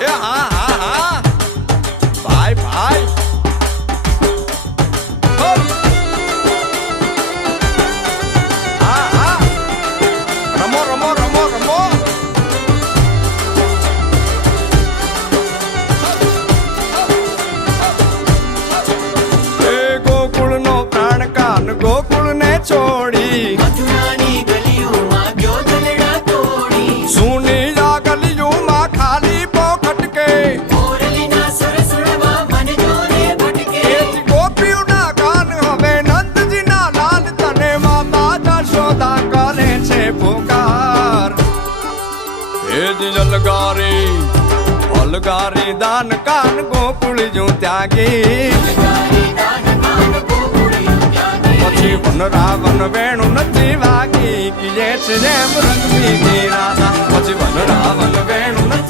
એ હા હા હા ભાઈ ભાઈ હા હા રમો રમો રમો રમો એ ગોકુળ નો પ્રાણ કાન ગોકુળ ને છોડી મથુરાની ગલીઓમાં ગયો દલડા તોડી સુની આ ગલીઓમાં ખાલી પોખટ કે મોરલીના સુર સુરવા મન જોને ભટકે ગોપીઓના ગાન હવે નંદજીના લાલ તને માતા જશોદા કરે છે પુકાર એ જ અલગારી દાન કાન ગોકુળ જો ત્યાગી પછી વન રાવણ વેણું નથી વાગી કિયે છે જેમ રંગી રાધા પછી વન રાવણ વેણું નથી